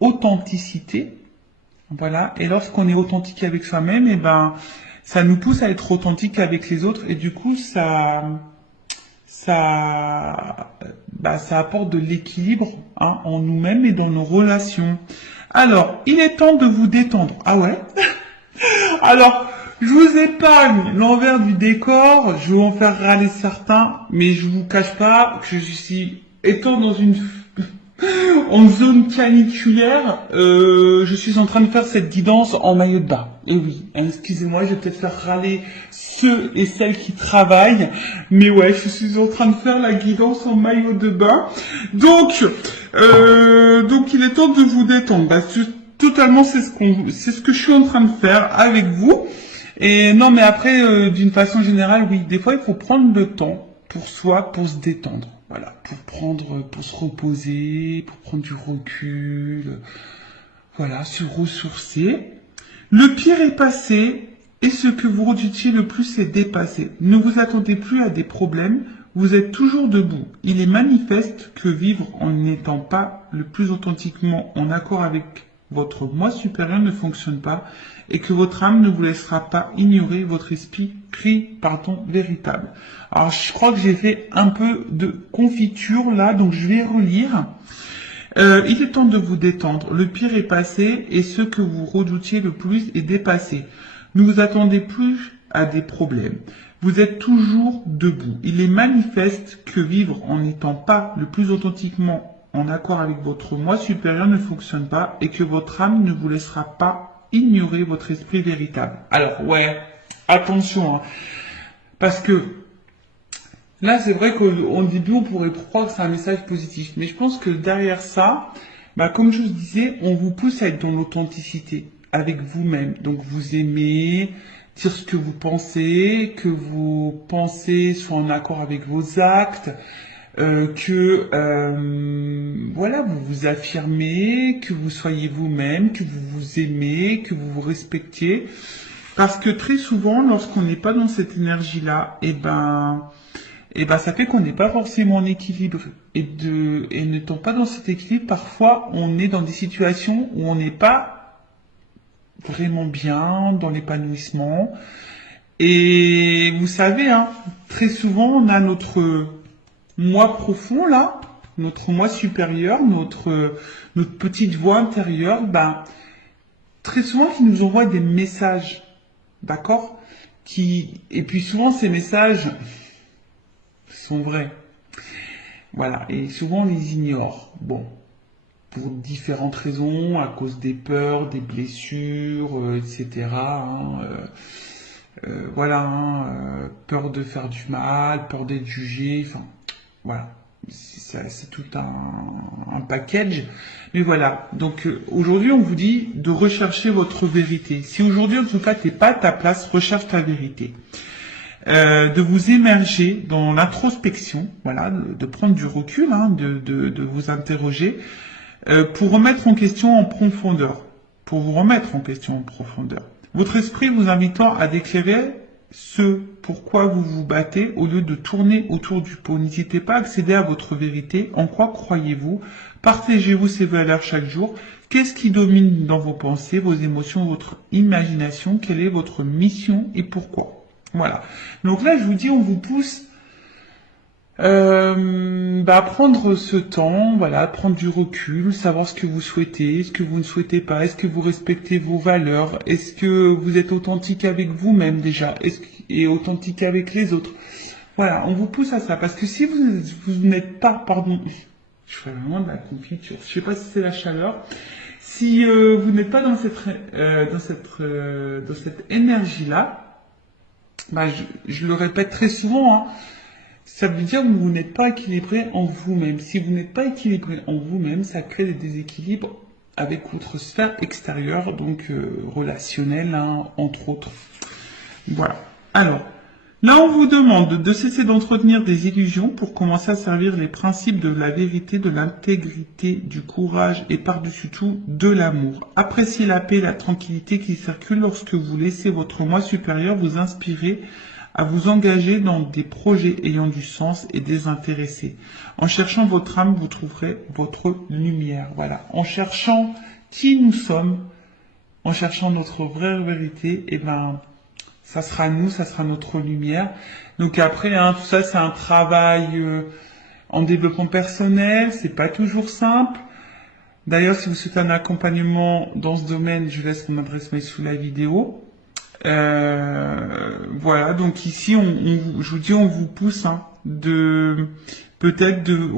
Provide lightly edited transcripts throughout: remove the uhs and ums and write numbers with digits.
authenticité. Voilà. Et lorsqu'on est authentique avec soi-même, et ben, ça nous pousse à être authentique avec les autres. Et du coup, ça apporte de l'équilibre, hein, en nous-mêmes et dans nos relations. Alors, il est temps de vous détendre. Ah ouais? Alors, je vous épargne l'envers du décor, je vais en faire râler certains, mais je vous cache pas que je suis, étant dans une en zone caniculaire, je suis en train de faire cette guidance en maillot de bain. Et oui, hein, excusez-moi, je vais peut-être faire râler ceux et celles qui travaillent, mais ouais, je suis en train de faire la guidance en maillot de bain. Donc il est temps de vous détendre. Bah, totalement, c'est ce que je suis en train de faire avec vous. Et non, mais après, d'une façon générale, oui, des fois, il faut prendre le temps pour soi, pour se détendre. Voilà, pour se reposer, pour prendre du recul, voilà, se ressourcer. Le pire est passé, et ce que vous redoutiez le plus est dépassé. Ne vous attendez plus à des problèmes, vous êtes toujours debout. Il est manifeste que vivre en n'étant pas le plus authentiquement en accord avec votre moi supérieur ne fonctionne pas, et que votre âme ne vous laissera pas ignorer votre esprit véritable. Alors, je crois que j'ai fait un peu de confiture là, donc je vais relire. Il est temps de vous détendre. Le pire est passé et ce que vous redoutiez le plus est dépassé. Ne vous attendez plus à des problèmes. Vous êtes toujours debout. Il est manifeste que vivre en n'étant pas le plus authentiquement en accord avec votre moi supérieur ne fonctionne pas et que votre âme ne vous laissera pas ignorer votre esprit véritable. Alors, ouais, attention, hein, parce que là, c'est vrai qu'au début, on pourrait croire que c'est un message positif, mais je pense que derrière ça, bah, comme je vous disais, on vous pousse à être dans l'authenticité avec vous-même. Donc, vous aimez dire ce que vous pensez, que vos pensées soient en accord avec vos actes, voilà, vous vous affirmez, que vous soyez vous-même, que vous vous aimez, que vous vous respectiez. Parce que très souvent, lorsqu'on n'est pas dans cette énergie-là, ça fait qu'on n'est pas forcément en équilibre. Et n'étant pas dans cet équilibre, parfois, on est dans des situations où on n'est pas vraiment bien, dans l'épanouissement. Et vous savez, hein, très souvent, on a notre moi profond, là, notre moi supérieur, notre petite voix intérieure, très souvent, qui nous envoie des messages. D'accord? Et puis souvent, ces messages sont vrais. Voilà. Et souvent, on les ignore. Bon. Pour différentes raisons, à cause des peurs, des blessures, etc. Voilà. Peur de faire du mal, peur d'être jugé. Enfin, voilà. C'est tout un package. Mais voilà. Donc aujourd'hui, on vous dit de rechercher votre vérité. Si aujourd'hui, en tout cas, t'es pas à ta place, recherche ta vérité. De vous émerger dans l'introspection, voilà, de prendre du recul, hein, de vous interroger, pour remettre en question en profondeur. Pour vous remettre en question en profondeur. Votre esprit vous invitant à déclarer ce pourquoi vous vous battez au lieu de tourner autour du pot. N'hésitez pas à accéder à votre vérité. En quoi croyez-vous? Partagez-vous ces valeurs chaque jour. Qu'est-ce qui domine dans vos pensées, vos émotions, votre imagination? Quelle est votre mission et pourquoi? Voilà. Donc là, je vous dis, on vous pousse à prendre ce temps, voilà, prendre du recul, savoir ce que vous souhaitez, ce que vous ne souhaitez pas, est-ce que vous respectez vos valeurs, est-ce que vous êtes authentique avec vous-même déjà, et authentique avec les autres. Voilà, on vous pousse à ça, parce que si vous n'êtes pas, pardon, je fais vraiment de la confiture, je sais pas si c'est la chaleur, si vous n'êtes pas dans cette énergie-là, je le répète très souvent, hein, ça veut dire que vous n'êtes pas équilibré en vous-même. Si vous n'êtes pas équilibré en vous-même, ça crée des déséquilibres avec votre sphère extérieure, donc relationnelle, hein, entre autres. Voilà. Alors, là, on vous demande de cesser d'entretenir des illusions pour commencer à servir les principes de la vérité, de l'intégrité, du courage et par-dessus tout, de l'amour. Appréciez la paix et la tranquillité qui circulent lorsque vous laissez votre moi supérieur vous inspirer à vous engager dans des projets ayant du sens et désintéressés. En cherchant votre âme, vous trouverez votre lumière. Voilà. En cherchant qui nous sommes, en cherchant notre vraie vérité, eh ben, ça sera nous, ça sera notre lumière. Donc après, hein, tout ça, c'est un travail en développement personnel. C'est pas toujours simple. D'ailleurs, si vous souhaitez un accompagnement dans ce domaine, je laisse mon adresse mail sous la vidéo. Voilà, donc ici, je vous dis, on vous pousse hein, on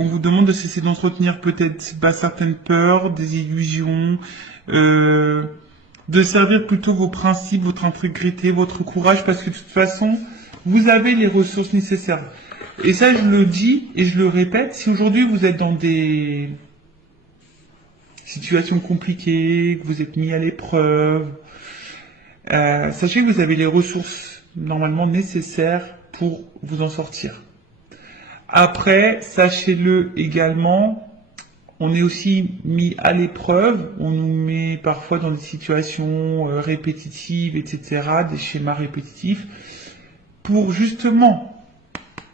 vous demande de cesser d'entretenir peut-être certaines peurs, des illusions, de servir plutôt vos principes, votre intégrité, votre courage, parce que de toute façon, vous avez les ressources nécessaires. Et ça, je le dis et je le répète, si aujourd'hui vous êtes dans des situations compliquées, que vous êtes mis à l'épreuve, sachez que vous avez les ressources normalement nécessaires pour vous en sortir. Après, sachez-le également, on est aussi mis à l'épreuve, on nous met parfois dans des situations répétitives, etc., des schémas répétitifs, pour justement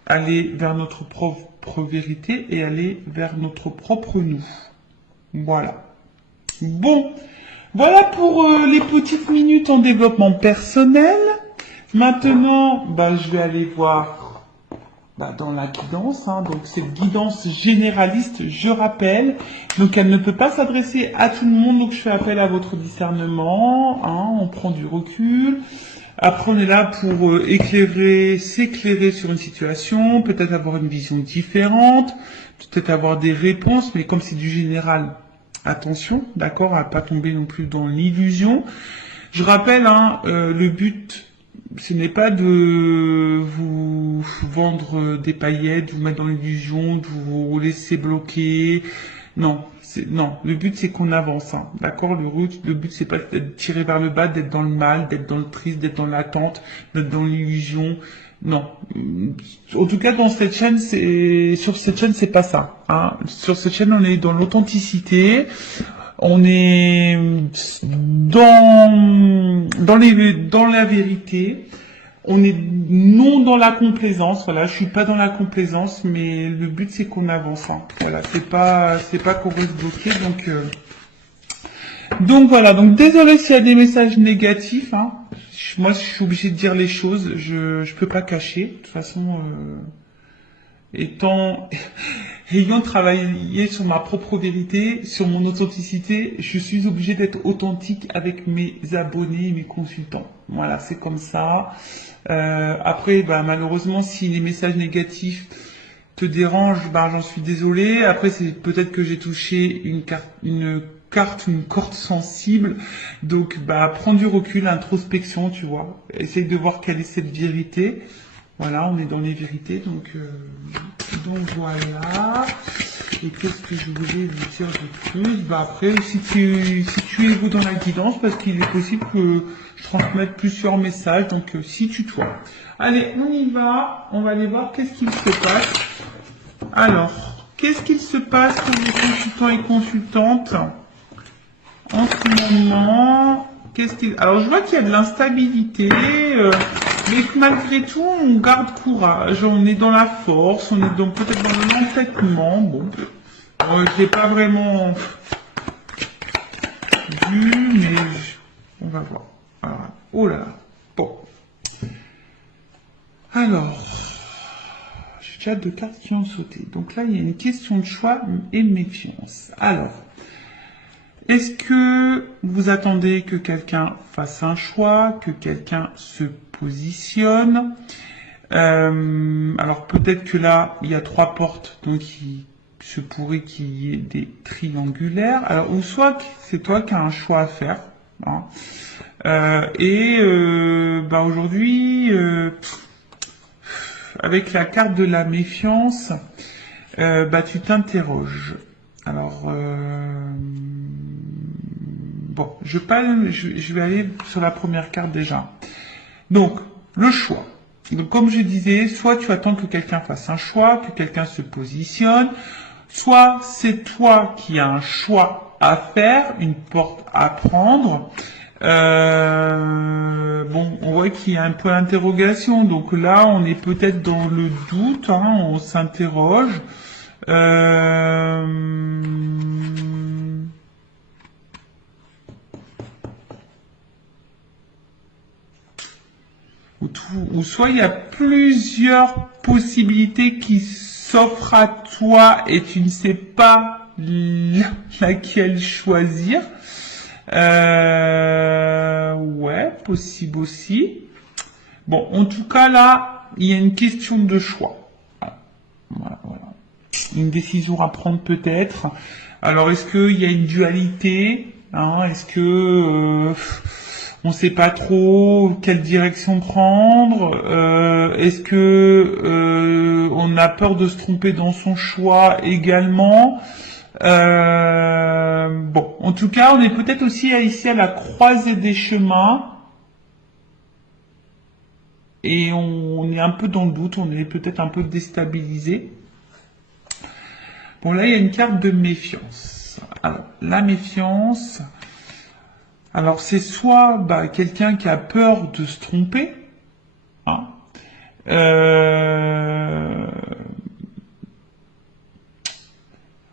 aller vers notre propre vérité et aller vers notre propre nous. Voilà. Bon, voilà pour les petites minutes en développement personnel. Maintenant, je vais aller voir dans la guidance. Hein, donc, cette guidance généraliste, je rappelle. Donc, elle ne peut pas s'adresser à tout le monde. Donc, je fais appel à votre discernement. Hein, on prend du recul. Après, on est là pour s'éclairer sur une situation, peut-être avoir une vision différente, peut-être avoir des réponses, mais comme c'est du général, attention, d'accord, à pas tomber non plus dans l'illusion. Je rappelle, hein, le but, ce n'est pas de vous vendre des paillettes, de vous mettre dans l'illusion, de vous laisser bloquer. Non, le but c'est qu'on avance, hein, d'accord. Le but c'est pas d'être tiré vers le bas, d'être dans le mal, d'être dans le triste, d'être dans l'attente, d'être dans l'illusion. Non, en tout cas sur cette chaîne c'est pas ça. Hein. Sur cette chaîne on est dans l'authenticité, on est dans la vérité. On est non dans la complaisance, voilà, je suis pas dans la complaisance, mais le but c'est qu'on avance, hein. Voilà, c'est pas qu'on reste bloqué, donc voilà, donc désolé s'il y a des messages négatifs, hein. Moi je suis obligé de dire les choses, je peux pas cacher, de toute façon, ayant travaillé sur ma propre vérité, sur mon authenticité, je suis obligé d'être authentique avec mes abonnés et mes consultants. Voilà, c'est comme ça. Après, malheureusement, si les messages négatifs te dérangent, j'en suis désolé. Après, c'est peut-être que j'ai touché une corde sensible. Donc, prends du recul, introspection, tu vois. Essaye de voir quelle est cette vérité. Voilà, on est dans les vérités, donc voilà. Et qu'est-ce que je voulais vous dire de plus? Après, situez-vous dans la guidance, parce qu'il est possible que je transmette plusieurs messages, donc situe-toi. Allez, on y va, on va aller voir qu'est-ce qu'il se passe. Alors, qu'est-ce qu'il se passe pour les consultants et consultantes en ce moment? Alors, je vois qu'il y a de l'instabilité, mais que malgré tout, on garde courage, on est dans la force, on est peut-être dans l'entêtement. Bon, je l'ai pas vraiment vu, mais on va voir. Alors, oh là là. Bon. Alors, j'ai déjà 2 cartes qui ont sauté. Donc là, il y a une question de choix et méfiance. Alors, est-ce que vous attendez que quelqu'un fasse un choix, que quelqu'un se positionne? Alors peut-être que là, il y a 3 portes, donc il se pourrait qu'il y ait des triangulaires. Alors, ou soit c'est toi qui as un choix à faire. Hein. Aujourd'hui, avec la carte de la méfiance, tu t'interroges. Alors, je vais aller sur la première carte déjà. Donc, le choix. Donc, comme je disais, soit tu attends que quelqu'un fasse un choix, que quelqu'un se positionne, soit c'est toi qui as un choix à faire, une porte à prendre. Bon, on voit qu'il y a un point d'interrogation. Donc là, on est peut-être dans le doute, hein, on s'interroge. Ou soit il y a plusieurs possibilités qui s'offrent à toi et tu ne sais pas laquelle choisir. Ouais, possible aussi. Bon, en tout cas là, il y a une question de choix. Voilà, voilà. Une décision à prendre peut-être. Alors, est-ce qu'il y a une dualité, hein, est-ce que on sait pas trop quelle direction prendre, est-ce que on a peur de se tromper dans son choix également. Bon, en tout cas, on est peut-être aussi ici à la croisée des chemins et on est un peu dans le doute, on est peut-être un peu déstabilisé. Bon, là, il y a une carte de méfiance. Alors, la méfiance, alors c'est soit quelqu'un qui a peur de se tromper, hein,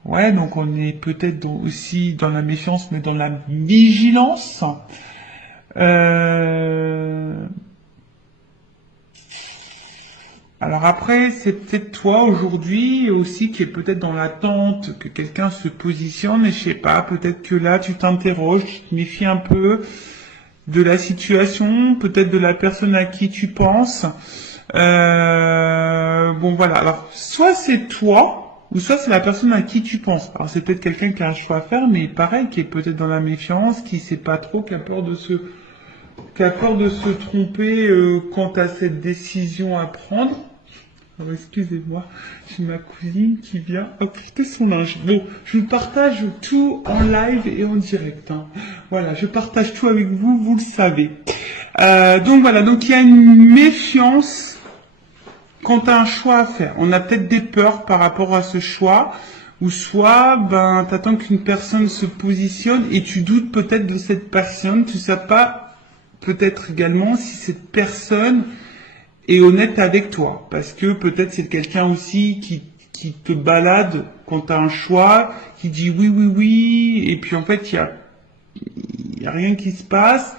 ouais, donc on est peut-être aussi dans la méfiance, mais dans la vigilance. Alors après, c'est peut-être toi aujourd'hui aussi qui est peut-être dans l'attente que quelqu'un se positionne, et je sais pas, peut-être que là tu t'interroges, tu te méfies un peu de la situation, peut-être de la personne à qui tu penses. Bon voilà, alors soit c'est toi, ou soit c'est la personne à qui tu penses. Alors c'est peut-être quelqu'un qui a un choix à faire, mais pareil, qui est peut-être dans la méfiance, qui sait pas trop, qui a peur de se tromper quant à cette décision à prendre. Alors, excusez-moi, j'ai ma cousine qui vient apporter son linge. Bon, je partage tout en live et en direct, hein. Voilà, je partage tout avec vous, vous le savez. Donc voilà, donc il y a une méfiance quant à un choix à faire. On a peut-être des peurs par rapport à ce choix, ou soit, t'attends qu'une personne se positionne et tu doutes peut-être de cette personne, tu sais pas peut-être également si cette personne est honnête avec toi, parce que peut-être c'est quelqu'un aussi qui te balade quand tu as un choix, qui dit oui, oui, oui, et puis en fait il y a rien qui se passe,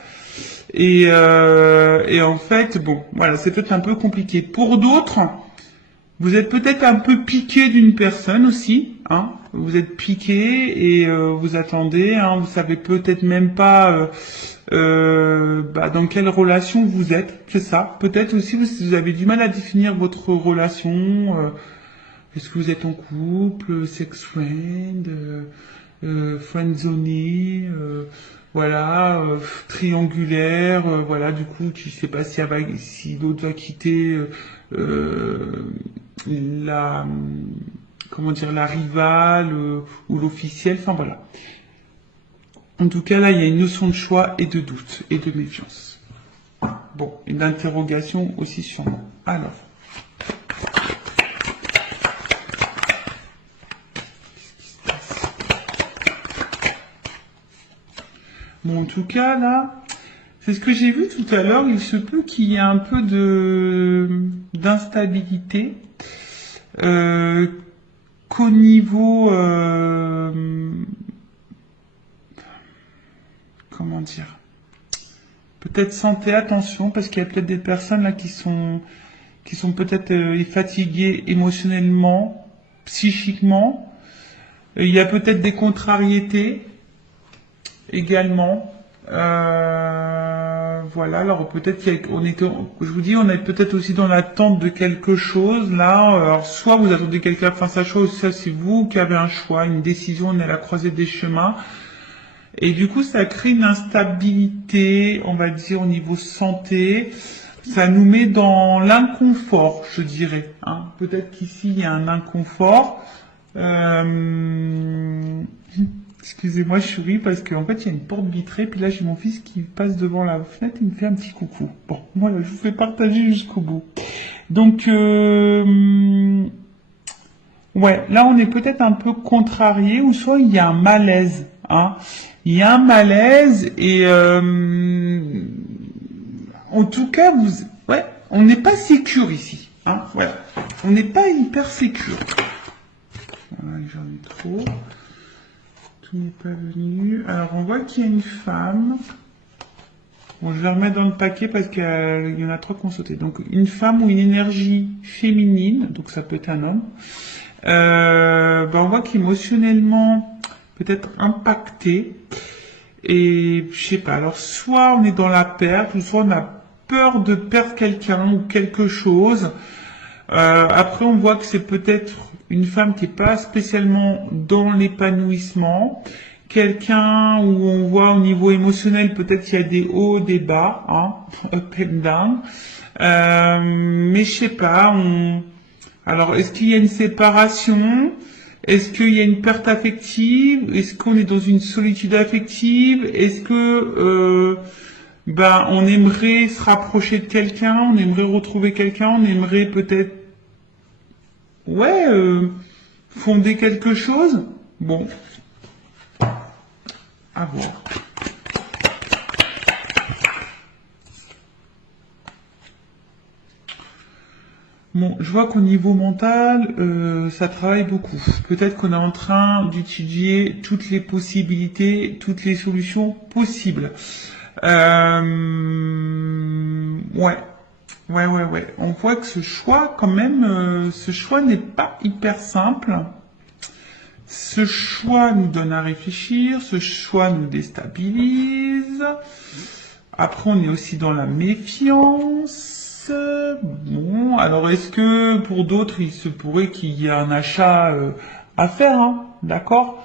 et en fait, bon, voilà, c'est peut-être un peu compliqué. Pour d'autres, vous êtes peut-être un peu piqué d'une personne aussi, hein, vous êtes piqué et vous attendez, hein, vous savez peut-être même pas dans quelle relation vous êtes, c'est ça. Peut-être aussi vous avez du mal à définir votre relation. Est-ce que vous êtes en couple, sex friend, friendzoné, voilà, triangulaire, voilà. Du coup, tu sais pas si l'autre va quitter la comment dire la rivale ou l'officiel. Enfin voilà. En tout cas, là, il y a une notion de choix et de doute et de méfiance. Bon, une interrogation aussi sûrement. Alors. Bon, en tout cas, là, c'est ce que j'ai vu tout à l'heure. Il se peut qu'il y ait un peu d'instabilité qu'au niveau comment dire, peut-être santé, attention, parce qu'il y a peut-être des personnes là qui sont peut-être fatiguées émotionnellement, psychiquement. Il y a peut-être des contrariétés également. Voilà, alors peut-être je vous dis, on est peut-être aussi dans l'attente de quelque chose là. Alors soit vous attendez quelqu'un fasse sa chose, ça c'est vous qui avez un choix, une décision, on est à la croisée des chemins. Et du coup, ça crée une instabilité, on va dire, au niveau santé. Ça nous met dans l'inconfort, je dirais, hein. Peut-être qu'ici, il y a un inconfort. Excusez-moi, je souris parce qu'en fait, il y a une porte vitrée. Puis là, j'ai mon fils qui passe devant la fenêtre et me fait un petit coucou. Bon, voilà, je vous fais partager jusqu'au bout. Donc, ouais, là, on est peut-être un peu contrarié ou soit il y a un malaise. Hein. Il y a un malaise et en tout cas, ouais, on n'est pas sécure ici. Hein, voilà. On n'est pas hyper sécure. Voilà, j'en ai trop. Tout n'est pas venu. Alors, on voit qu'il y a une femme. Bon, je vais remettre dans le paquet parce qu'il y en a trois qui ont sauté. Donc, une femme ou une énergie féminine, donc ça peut être un homme. On voit qu'émotionnellement, peut-être impacté. Et je sais pas. Alors, soit on est dans la perte, ou soit on a peur de perdre quelqu'un ou quelque chose. Après, on voit que c'est peut-être une femme qui est pas spécialement dans l'épanouissement. Quelqu'un où on voit au niveau émotionnel, peut-être qu'il y a des hauts, des bas, hein, up and down. Mais je sais pas. Alors, est-ce qu'il y a une séparation? Est-ce qu'il y a une perte affective? Est-ce qu'on est dans une solitude affective? Est-ce que on aimerait se rapprocher de quelqu'un, on aimerait retrouver quelqu'un, on aimerait peut-être fonder quelque chose? Bon, à voir. Bon, je vois qu'au niveau mental, ça travaille beaucoup. Peut-être qu'on est en train d'étudier toutes les possibilités, toutes les solutions possibles. Ouais. On voit que ce choix, quand même, ce choix n'est pas hyper simple. Ce choix nous donne à réfléchir, ce choix nous déstabilise. Après, on est aussi dans la méfiance. Bon, alors est-ce que pour d'autres, il se pourrait qu'il y ait un achat à faire, hein, d'accord?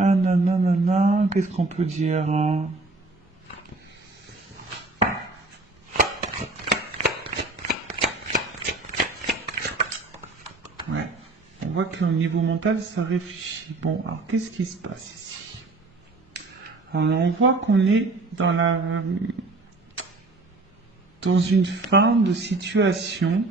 Ah nanana, qu'est-ce qu'on peut dire, hein? Ouais, on voit qu'au niveau mental, ça réfléchit. Bon, alors qu'est-ce qui se passe ici? Alors on voit qu'on est dans une fin de situation.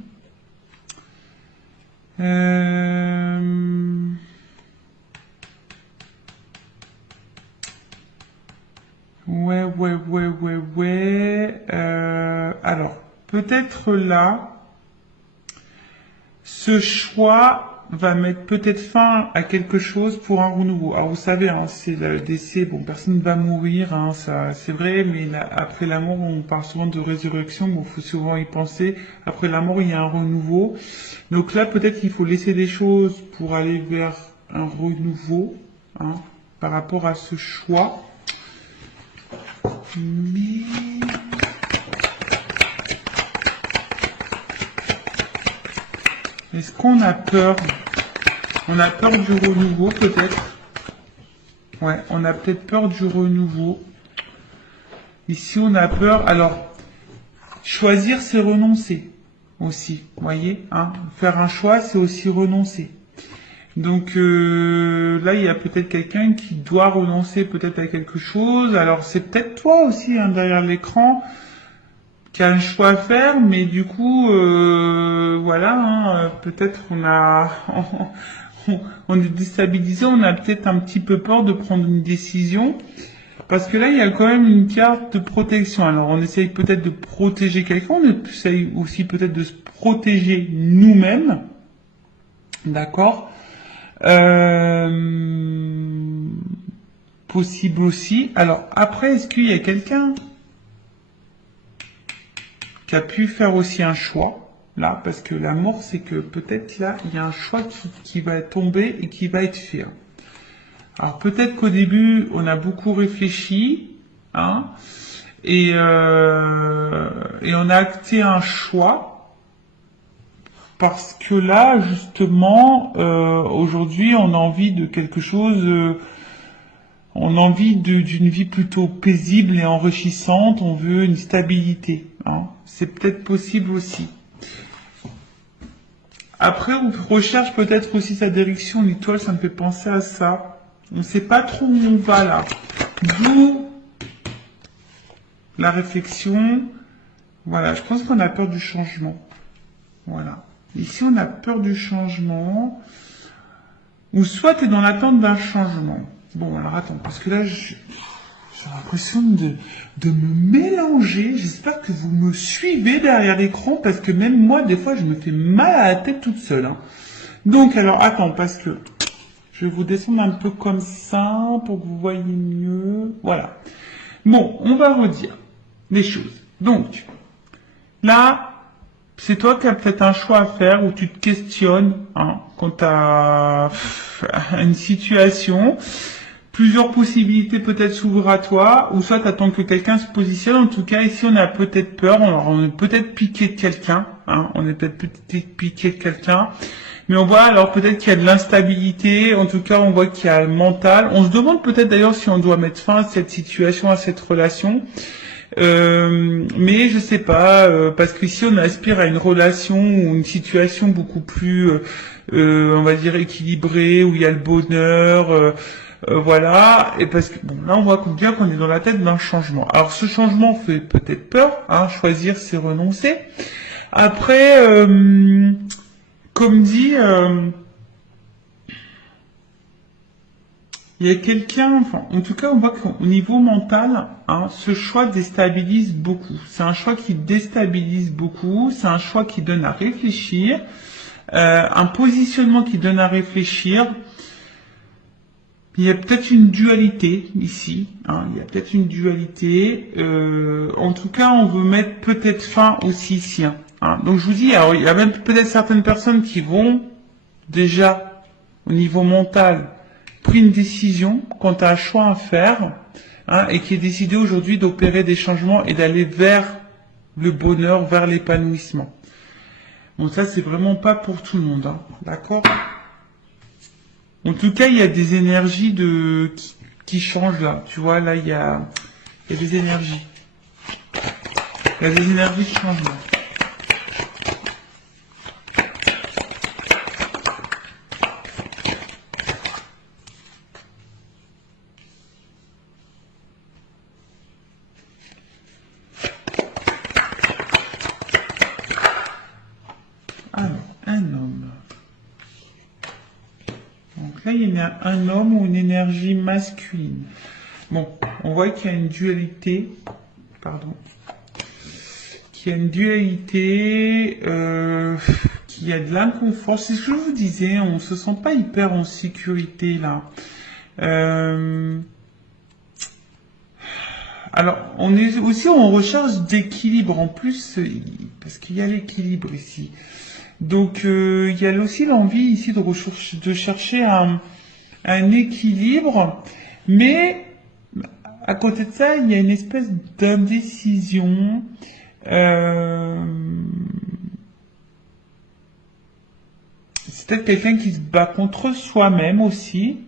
Ouais. Alors, peut-être là, ce choix va mettre peut-être fin à quelque chose pour un renouveau. Alors, vous savez, hein, c'est le décès, bon, personne ne va mourir, hein, ça, c'est vrai, mais après la mort, on parle souvent de résurrection, bon, faut souvent y penser. Après la mort, il y a un renouveau. Donc là, peut-être qu'il faut laisser des choses pour aller vers un renouveau, hein, par rapport à ce choix. Mais est-ce qu'on a peur? On a peur du renouveau peut-être. Ouais, on a peut-être peur du renouveau. Ici, on a peur. Alors, choisir, c'est renoncer aussi. Vous voyez, hein? Faire un choix, c'est aussi renoncer. Donc là, il y a peut-être quelqu'un qui doit renoncer peut-être à quelque chose. Alors, c'est peut-être toi aussi, hein, derrière l'écran, qui a un choix à faire, mais du coup, voilà, hein, peut-être on est déstabilisé, on a peut-être un petit peu peur de prendre une décision. Parce que là, il y a quand même une carte de protection. Alors, on essaye peut-être de protéger quelqu'un, on essaye aussi peut-être de se protéger nous-mêmes. D'accord? Possible aussi. Alors, après, est-ce qu'il y a quelqu'un qui a pu faire aussi un choix? Là, parce que l'amour, c'est que peut-être là, il y a un choix qui va tomber et qui va être fait. Alors peut-être qu'au début, on a beaucoup réfléchi, hein, et on a acté un choix, parce que là, justement, aujourd'hui, on a envie de quelque chose, on a envie d'une vie plutôt paisible et enrichissante, on veut une stabilité, hein. C'est peut-être possible aussi. Après, on recherche peut-être aussi sa direction, l'étoile, ça me fait penser à ça. On ne sait pas trop où on va là. D'où la réflexion. Voilà, je pense qu'on a peur du changement. Voilà. Ici, on a peur du changement. Ou soit tu es dans l'attente d'un changement. Bon, alors attends, parce que là, j'ai l'impression de me mélanger. J'espère que vous me suivez derrière l'écran, parce que même moi, des fois, je me fais mal à la tête toute seule. Hein. Donc, alors, attends, parce que je vais vous descendre un peu comme ça, pour que vous voyez mieux. Voilà. Bon, on va redire les choses. Donc, là, c'est toi qui as peut-être un choix à faire où tu te questionnes hein, quant à une situation. Plusieurs possibilités peut-être s'ouvrent à toi, ou soit tu attends que quelqu'un se positionne. En tout cas, ici, on a peut-être peur, on est peut-être piqué de quelqu'un, hein, on est peut-être piqué de quelqu'un. Mais on voit alors peut-être qu'il y a de l'instabilité, en tout cas on voit qu'il y a le mental. On se demande peut-être d'ailleurs si on doit mettre fin à cette situation, à cette relation. Mais je sais pas, parce qu'ici on aspire à une relation ou une situation beaucoup plus, on va dire équilibrée, où il y a le bonheur, voilà. Et parce que bon, là on voit bien qu'on est dans la tête d'un changement. Alors ce changement fait peut-être peur, hein, choisir c'est renoncer. Après, comme dit, il y a quelqu'un, enfin, en tout cas, on voit qu'au niveau mental, hein, ce choix déstabilise beaucoup. C'est un choix qui déstabilise beaucoup, c'est un choix qui donne à réfléchir, un positionnement qui donne à réfléchir. Il y a peut-être une dualité ici, hein, il y a peut-être une dualité. En tout cas, on veut mettre peut-être fin aussi ici. Hein. Donc je vous dis, alors, il y a même peut-être certaines personnes qui vont déjà, au niveau mental, pris une décision quant à un choix à faire, hein, et qui est décidé aujourd'hui d'opérer des changements et d'aller vers le bonheur, vers l'épanouissement. Bon, ça, c'est vraiment pas pour tout le monde, hein, d'accord? En tout cas, il y a des énergies qui changent là. Tu vois, là, il y a des énergies. Il y a des énergies de changement. Alors, un homme. Donc là, il y a un homme ou une énergie masculine. Bon, on voit qu'il y a une dualité. Pardon. Qu'il y a une dualité, qu'il y a de l'inconfort. C'est ce que je vous disais, on se sent pas hyper en sécurité là. Alors, on est aussi en recherche d'équilibre en plus, parce qu'il y a l'équilibre ici. Donc, il y a aussi l'envie ici de chercher un équilibre, mais à côté de ça, il y a une espèce d'indécision. C'est peut-être quelqu'un qui se bat contre soi-même aussi.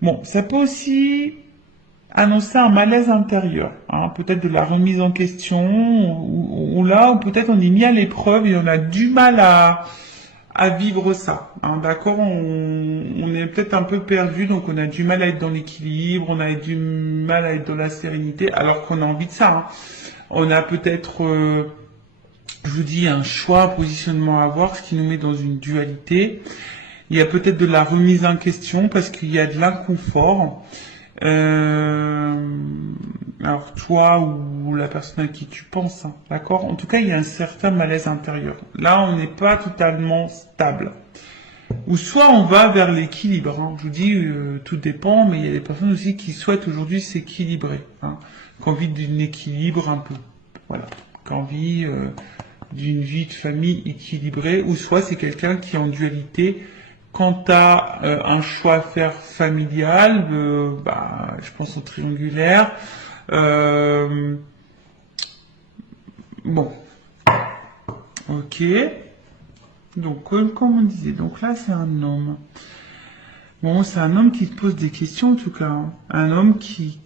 Bon, ça peut aussi annoncer un malaise intérieur, hein, peut-être de la remise en question, ou là, ou peut-être on est mis à l'épreuve et on a du mal à vivre ça. Hein, d'accord, on est peut-être un peu perdu, donc on a du mal à être dans l'équilibre, on a du mal à être dans la sérénité, alors qu'on a envie de ça. Hein. On a peut-être, je vous dis, un choix, un positionnement à avoir, ce qui nous met dans une dualité. Il y a peut-être de la remise en question parce qu'il y a de l'inconfort. Alors toi ou la personne à qui tu penses, hein, d'accord? En tout cas, il y a un certain malaise intérieur. Là, on n'est pas totalement stable. Ou soit on va vers l'équilibre. Hein. Je vous dis, tout dépend, mais il y a des personnes aussi qui souhaitent aujourd'hui s'équilibrer, hein, qui ont envie d'un équilibre un peu, voilà, qui ont envie d'une vie de famille équilibrée. Ou soit c'est quelqu'un qui est en dualité. Quant à un choix à faire familial, je pense au triangulaire. Bon, ok. Donc, comme on disait, donc là c'est un homme. Bon, c'est un homme qui se pose des questions en tout cas. Hein. Un homme qui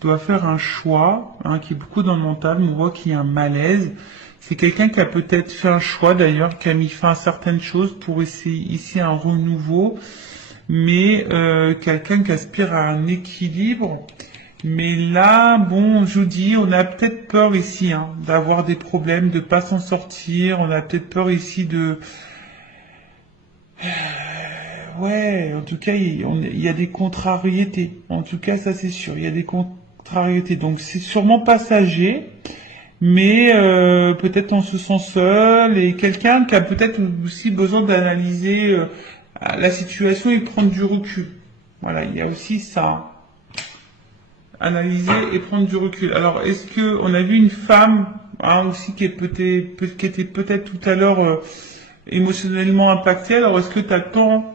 doit faire un choix, hein, qui est beaucoup dans le mental. On voit qu'il y a un malaise. C'est quelqu'un qui a peut-être fait un choix d'ailleurs, qui a mis fin à certaines choses pour essayer ici un renouveau, mais quelqu'un qui aspire à un équilibre, Mais là, bon, je vous dis, on a peut-être peur ici, hein, d'avoir des problèmes, de pas s'en sortir. On a peut-être peur ici de... Ouais, en tout cas, il y a des contrariétés. En tout cas, ça c'est sûr, il y a des contrariétés. Donc c'est sûrement passager, mais peut-être on se sent seul et quelqu'un qui a peut-être aussi besoin d'analyser la situation et prendre du recul. Voilà, il y a aussi ça. Analyser et prendre du recul. Alors, est-ce que on a vu une femme hein, aussi qui était peut-être tout à l'heure émotionnellement impactée. Alors, est-ce que tu attends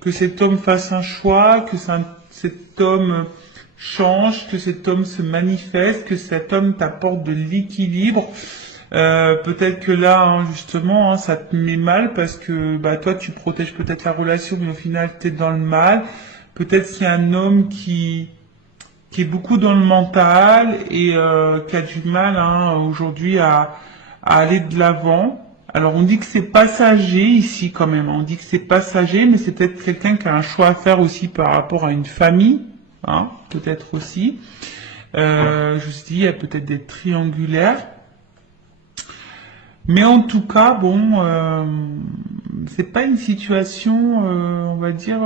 que cet homme fasse un choix, que cet homme change, que cet homme se manifeste, que cet homme t'apporte de l'équilibre? Peut-être que là, hein, justement, hein, ça te met mal parce que bah toi, tu protèges peut-être la relation, mais au final, tu es dans le mal. Peut-être qu'il y a un homme qui est beaucoup dans le mental et qui a du mal hein, aujourd'hui à aller de l'avant. Alors on dit que c'est passager ici quand même, on dit que c'est passager, mais c'est peut-être quelqu'un qui a un choix à faire aussi par rapport à une famille, hein, peut-être aussi. Je vous dis, il y a peut-être des triangulaires. Mais en tout cas, bon, c'est pas une situation, on va dire,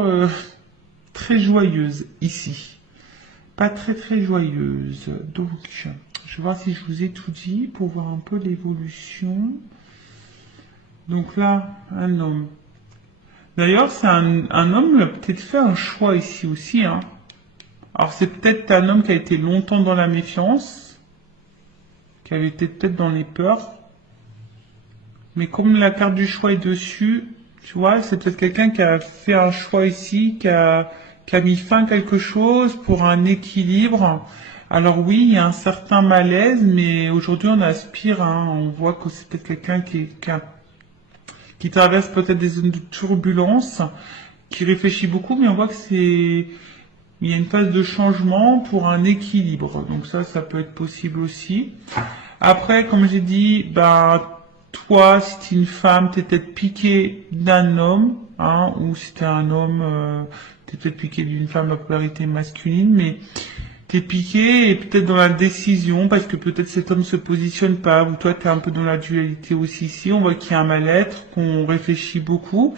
très joyeuse ici. Pas très joyeuse. Donc, je vais voir si je vous ai tout dit pour voir un peu l'évolution. Donc là, un homme. D'ailleurs, c'est un homme qui a peut-être fait un choix ici aussi. Hein. Alors, c'est peut-être un homme qui a été longtemps dans la méfiance, qui avait été peut-être dans les peurs. Mais comme la carte du choix est dessus, tu vois, c'est peut-être quelqu'un qui a fait un choix ici, qui a mis fin à quelque chose pour un équilibre. Alors oui, il y a un certain malaise, mais aujourd'hui on aspire, hein, on voit que c'est peut-être quelqu'un qui traverse peut-être des zones de turbulence, qui réfléchit beaucoup, mais on voit que il y a une phase de changement pour un équilibre. Donc ça peut être possible aussi. Après, comme j'ai dit, bah, toi, si tu es une femme, tu es peut-être piqué d'un homme, hein, ou si tu es un homme, tu es peut-être piqué d'une femme, la polarité masculine, mais tu es piqué et peut-être dans la décision, parce que peut-être cet homme se positionne pas, ou toi tu es un peu dans la dualité aussi ici, on voit qu'il y a un mal-être, qu'on réfléchit beaucoup.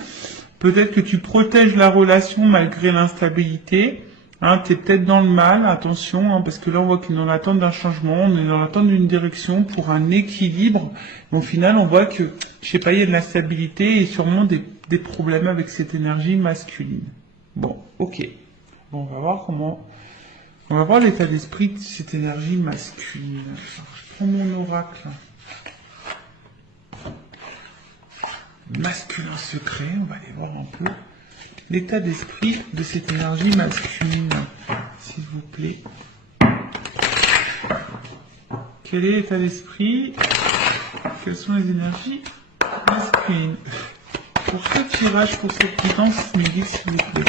Peut-être que tu protèges la relation malgré l'instabilité. Hein, tu es peut-être dans le mal, attention, hein, parce que là on voit qu'il est dans l'attente d'un changement, on est dans l'attente d'une direction pour un équilibre. Mais au final, on voit que, je sais pas, il y a de l'instabilité et sûrement des problèmes avec cette énergie masculine. Bon, ok. Bon, on va voir l'état d'esprit de cette énergie masculine. Alors, je prends mon oracle. Masculin secret, on va aller voir un peu l'état d'esprit de cette énergie masculine, s'il vous plaît. Quel est l'état d'esprit? Quelles sont les énergies masculines? Pour ce tirage, pour cette guidance, me dites s'il vous plaît.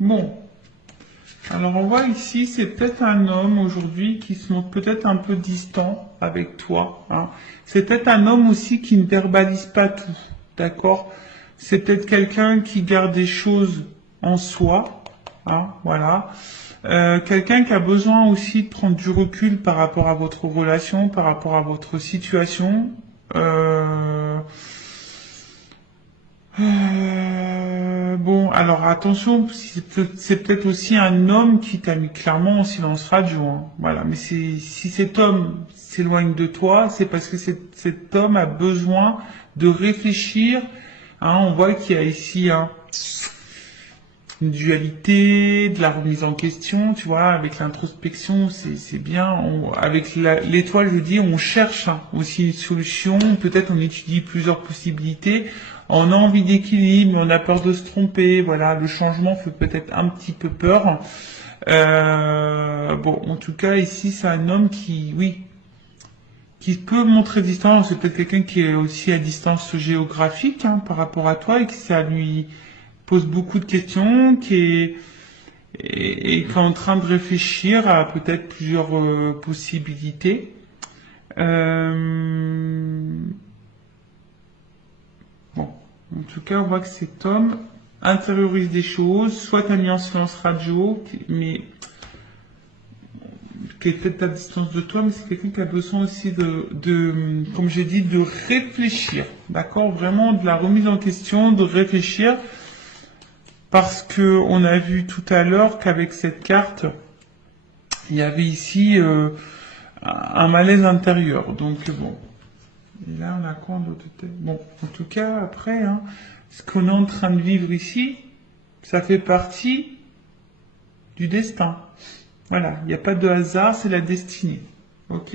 Bon, alors on voit ici, c'est peut-être un homme aujourd'hui qui se montre peut-être un peu distant avec toi. Hein. C'est peut-être un homme aussi qui ne verbalise pas tout, d'accord? C'est peut-être quelqu'un qui garde des choses en soi, hein, voilà. Quelqu'un qui a besoin aussi de prendre du recul par rapport à votre relation, par rapport à votre situation. Bon, alors attention, c'est peut-être aussi un homme qui t'a mis clairement en silence radio. Hein. Voilà, mais si cet homme s'éloigne de toi, c'est parce que cet homme a besoin de réfléchir. Hein, on voit qu'il y a ici une dualité, de la remise en question, tu vois, avec l'introspection, c'est bien. Avec l'étoile, je dis, on cherche aussi une solution. Peut-être on étudie plusieurs possibilités. On a envie d'équilibre, mais on a peur de se tromper. Voilà, le changement fait peut-être un petit peu peur. Bon, en tout cas, ici, c'est un homme qui peut montrer distance. C'est peut-être quelqu'un qui est aussi à distance géographique par rapport à toi et que ça lui pose beaucoup de questions, qui qui est en train de réfléchir à peut-être plusieurs possibilités. Bon, en tout cas, on voit que cet homme intériorise des choses, soit un mis en silence radio, mais qui est peut-être à distance de toi, mais c'est quelqu'un qui a besoin aussi comme j'ai dit, de réfléchir, d'accord? Vraiment de la remise en question, de réfléchir, parce que on a vu tout à l'heure qu'avec cette carte, il y avait ici un malaise intérieur. Donc bon, et là on a quoi d'autre? Bon, en tout cas après, hein, ce qu'on est en train de vivre ici, ça fait partie du destin. Voilà, il n'y a pas de hasard, c'est la destinée. Ok?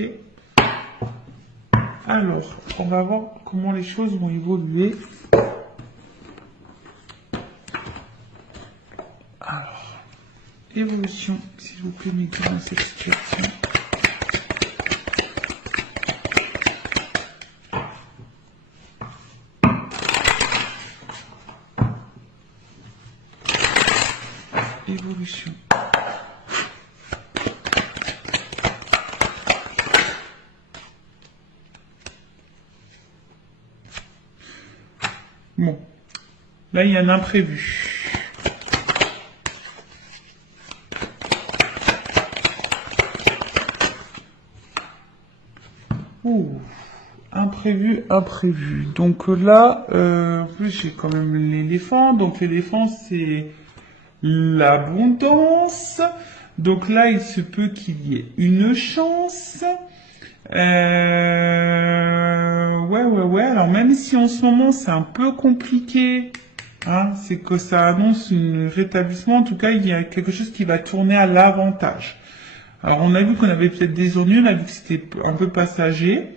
Alors, on va voir comment les choses vont évoluer. Alors, évolution, s'il vous plaît, mettez dans cette situation. Évolution. Bon, là il y a un imprévu. Ouh, imprévu. Donc là, en plus j'ai quand même l'éléphant. Donc l'éléphant c'est l'abondance. Donc là il se peut qu'il y ait une chance. Ouais. Alors même si en ce moment c'est un peu compliqué, hein, c'est que ça annonce un rétablissement. En tout cas, il y a quelque chose qui va tourner à l'avantage. Alors on a vu qu'on avait peut-être des ennuis, on a vu que c'était un peu passager.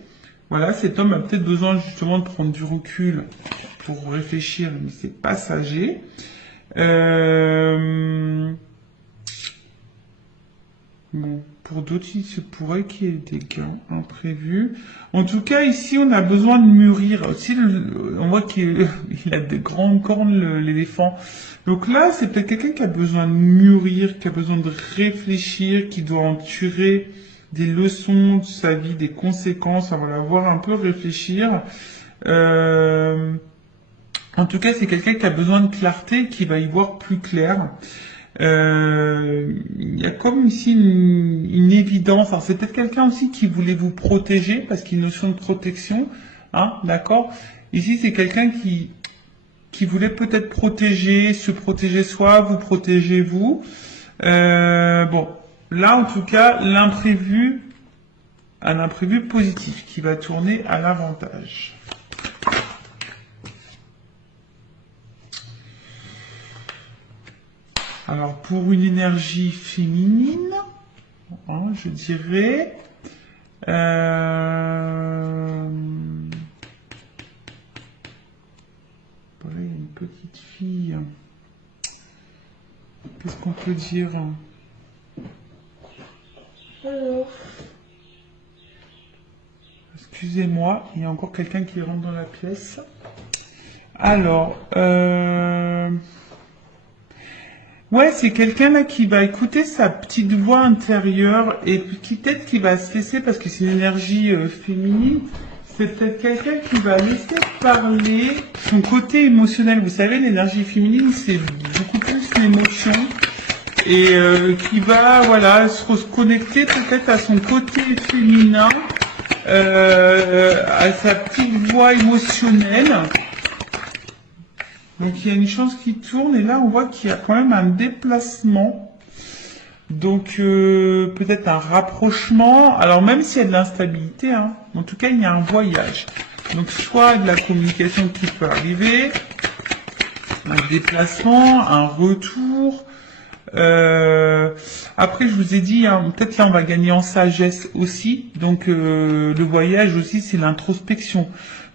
Voilà, cet homme a peut-être besoin justement de prendre du recul pour réfléchir, mais c'est passager. Bon, pour d'autres, il se pourrait qu'il y ait des gains imprévus. En tout cas, ici, on a besoin de mûrir. Aussi, on voit qu'il a des grandes cornes, l'éléphant. Donc là, c'est peut-être quelqu'un qui a besoin de mûrir, qui a besoin de réfléchir, qui doit en tirer des leçons de sa vie, des conséquences. On va la voir un peu réfléchir. En tout cas, c'est quelqu'un qui a besoin de clarté, qui va y voir plus clair. Il y a comme ici une évidence. Alors c'est peut-être quelqu'un aussi qui voulait vous protéger parce qu'il y a une notion de protection, hein, d'accord. Ici c'est quelqu'un qui voulait peut-être se protéger soi, vous protéger vous. Bon, là en tout cas un imprévu positif qui va tourner à l'avantage. Alors, pour une énergie féminine, hein, je dirais... Voilà, il y a une petite fille. Qu'est-ce qu'on peut dire? Excusez-moi, il y a encore quelqu'un qui rentre dans la pièce. Alors, ouais, c'est quelqu'un là qui va écouter sa petite voix intérieure et peut-être qui va se laisser, parce que c'est une énergie féminine, c'est peut-être quelqu'un qui va laisser parler son côté émotionnel. Vous savez, l'énergie féminine, c'est beaucoup plus l'émotion et qui va, voilà, se reconnecter peut-être à son côté féminin, à sa petite voix émotionnelle. Donc il y a une chance qui tourne et là on voit qu'il y a quand même un déplacement. Donc peut-être un rapprochement. Alors même s'il y a de l'instabilité, hein, en tout cas il y a un voyage. Donc soit de la communication qui peut arriver, un déplacement, un retour. Après je vous ai dit, hein, peut-être là on va gagner en sagesse aussi. Donc le voyage aussi c'est l'introspection.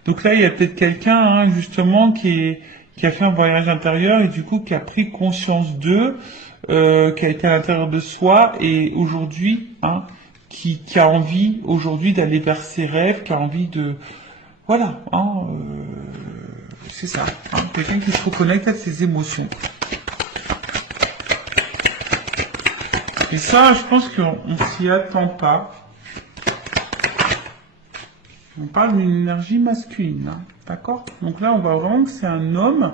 Donc là il y a peut-être quelqu'un, hein, justement qui a fait un voyage intérieur et du coup qui a pris conscience d'eux, qui a été à l'intérieur de soi et aujourd'hui, hein, qui a envie aujourd'hui d'aller vers ses rêves, qui a envie de, voilà, hein, c'est ça, hein, quelqu'un qui se reconnecte à ses émotions. Et ça, je pense qu'on s'y attend pas. On parle d'une énergie masculine, hein, d'accord? Donc là, on voit vraiment que c'est un homme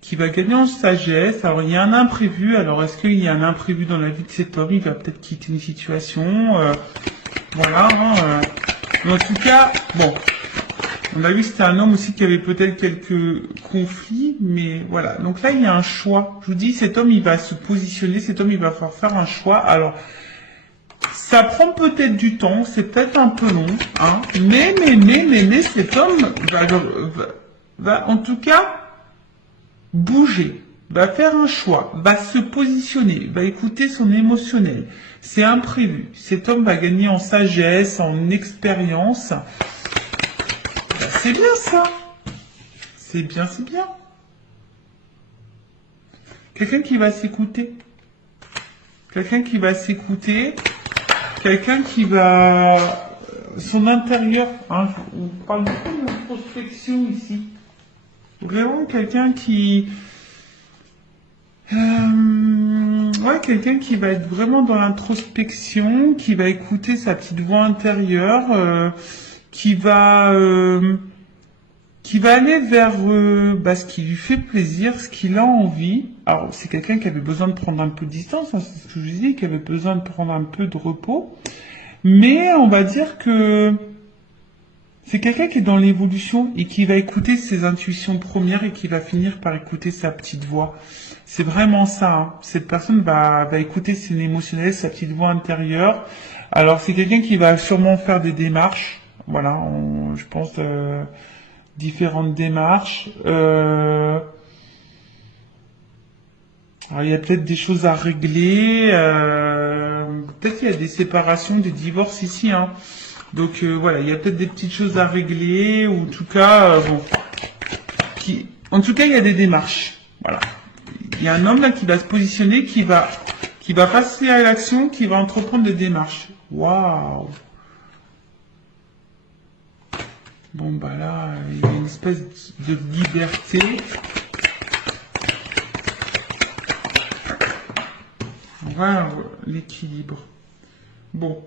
qui va gagner en sagesse. Alors, il y a un imprévu. Alors, est-ce qu'il y a un imprévu dans la vie de cet homme? Il va peut-être quitter une situation. Voilà. Hein, mais en tout cas, bon, on a vu que c'était un homme aussi qui avait peut-être quelques conflits, mais voilà. Donc là, il y a un choix. Je vous dis, cet homme, il va se positionner. Cet homme, il va falloir faire un choix. Alors, ça prend peut-être du temps, c'est peut-être un peu long, hein, mais cet homme va en tout cas bouger, va faire un choix, va se positionner, va écouter son émotionnel. C'est imprévu. Cet homme va gagner en sagesse, en expérience. Ben, c'est bien ça. C'est bien, c'est bien. Quelqu'un qui va s'écouter. Quelqu'un qui va s'écouter. Quelqu'un qui va... Son intérieur, hein, on parle beaucoup d'introspection ici. Vraiment quelqu'un qui... ouais, quelqu'un qui va être vraiment dans l'introspection, qui va écouter sa petite voix intérieure, qui va aller vers ce qui lui fait plaisir, ce qu'il a envie. Alors, c'est quelqu'un qui avait besoin de prendre un peu de distance, hein, c'est ce que je dis, qui avait besoin de prendre un peu de repos. Mais on va dire que c'est quelqu'un qui est dans l'évolution et qui va écouter ses intuitions premières et qui va finir par écouter sa petite voix. C'est vraiment ça. Hein. Cette personne va écouter ses émotionnels, sa petite voix intérieure. Alors, c'est quelqu'un qui va sûrement faire des démarches. Voilà, je pense... différentes démarches. Alors, il y a peut-être des choses à régler. Peut-être qu'il y a des séparations, des divorces ici. Hein. Donc voilà, il y a peut-être des petites choses à régler. Ou en tout cas, en tout cas, il y a des démarches. Voilà. Il y a un homme là qui va se positionner, qui va passer à l'action, qui va entreprendre des démarches. Waouh! Bon, bah là, il y a une espèce de liberté. Voilà l'équilibre. Bon.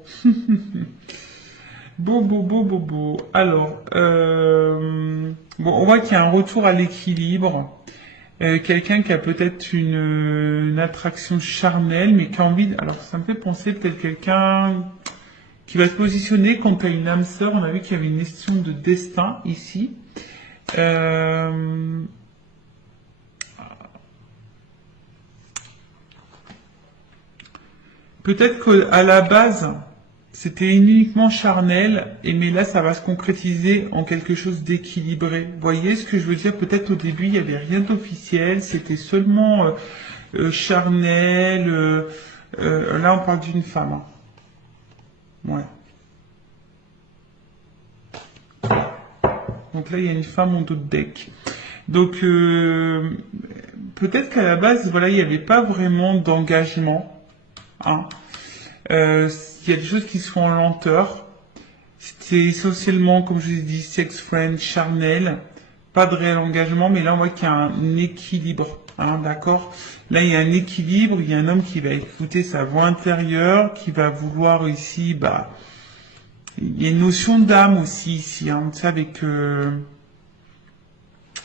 Bon. Alors, bon, on voit qu'il y a un retour à l'équilibre. Quelqu'un qui a peut-être une attraction charnelle, mais qui a envie de... Alors, ça me fait penser peut-être quelqu'un... qui va se positionner quand tu as une âme sœur. On a vu qu'il y avait une question de destin ici. Peut-être qu'à la base, c'était uniquement charnel, mais là, ça va se concrétiser en quelque chose d'équilibré. Vous voyez ce que je veux dire? Peut-être au début, il n'y avait rien d'officiel, c'était seulement charnel. Là, on parle d'une femme. Hein. Ouais. Donc là, il y a une femme en dos de deck. Donc, peut-être qu'à la base, voilà, il n'y avait pas vraiment d'engagement. Hein. Il y a des choses qui sont en lenteur. C'était essentiellement, comme je vous ai dit, sex friend, charnel. Pas de réel engagement, mais là, on voit qu'il y a un équilibre. Hein, d'accord? Là, il y a un équilibre, il y a un homme qui va écouter sa voix intérieure, qui va vouloir ici, il y a une notion d'âme aussi ici, hein, tu sais, avec...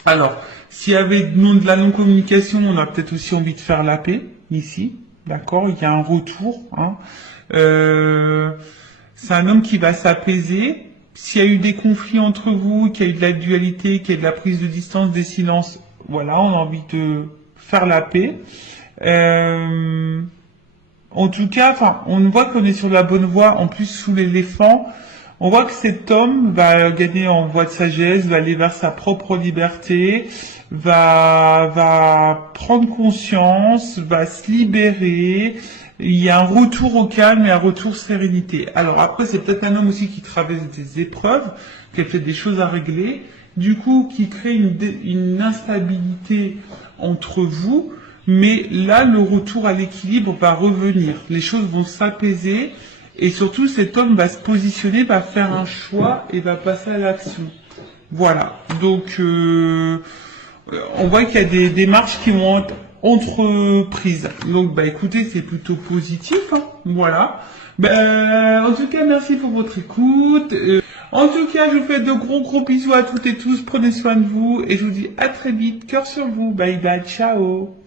Alors, s'il y avait de la non-communication, on a peut-être aussi envie de faire la paix, ici, d'accord? Il y a un retour, hein. C'est un homme qui va s'apaiser. S'il y a eu des conflits entre vous, qu'il y a eu de la dualité, qu'il y a eu de la prise de distance, des silences, voilà, on a envie de faire la paix. En tout cas, on voit qu'on est sur la bonne voie. En plus, sous l'éléphant, on voit que cet homme va gagner en voie de sagesse, va aller vers sa propre liberté, va prendre conscience, va se libérer. Il y a un retour au calme et un retour sérénité. Alors après, c'est peut-être un homme aussi qui traverse des épreuves, qui a peut-être des choses à régler, du coup, qui crée une instabilité entre vous, mais là, le retour à l'équilibre va revenir. Les choses vont s'apaiser, et surtout, cet homme va se positionner, va faire un choix et va passer à l'action. Voilà. Donc, on voit qu'il y a des démarches qui vont être entreprise. Donc, bah, écoutez, c'est plutôt positif, hein, voilà. En tout cas, merci pour votre écoute. En tout cas, je vous fais de gros bisous à toutes et tous. Prenez soin de vous et je vous dis à très vite. Cœur sur vous. Bye bye. Ciao.